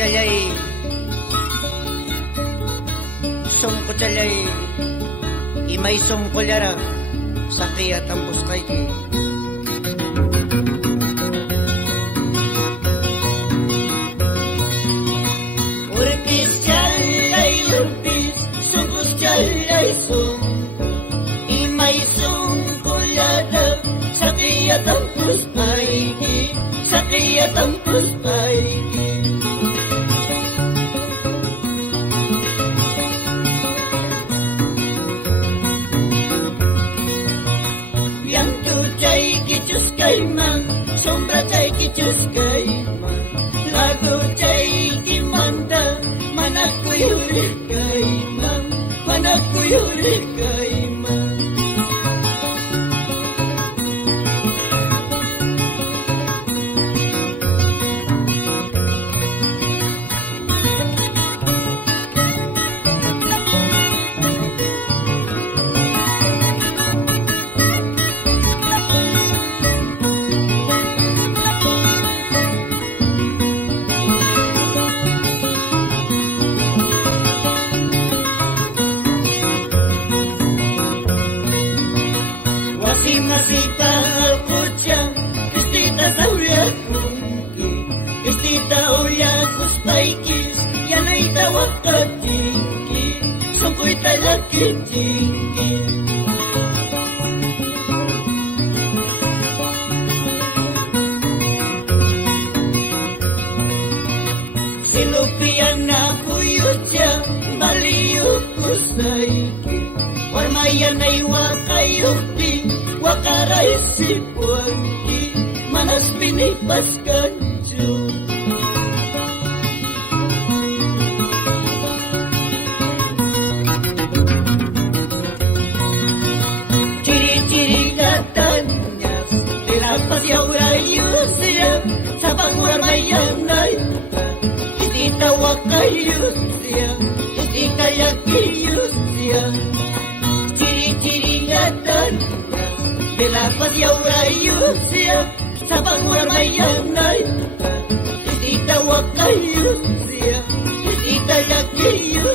kucayay, song kucayay, imay song kulyara, sakiyat ang buskay ki. Urpis chalay urpis, sungkus chalay sung, imay sung kulyara, sakiyat ang buskay ki, sakiyat ang buskay ki. Kicus kaiman, sombra cai kicus kaiman, lagu cai kimanda, mana kuyuri kaiman, mana kuyuri kaiman. Masita alkucang, istita saulia kungki, istita ulia kuspaikis, yanay tawag katingki, sungkoy talaki tingki. Silupian na kuyutya, maliyuk kusaiki, warmayan ay wakayukti, wakaray si Puangki, manas pinipas kanjo. Ciri-ciri katanya, dilapas yaurayu siya, sa pangwarmayan na ita, itita wakayu siya, itita yakiyu siya. Ciri-ciri katanya, dilapas yaurayu siya, sa pangwarmayan na ita, itita wakayu siya, itita yakiyu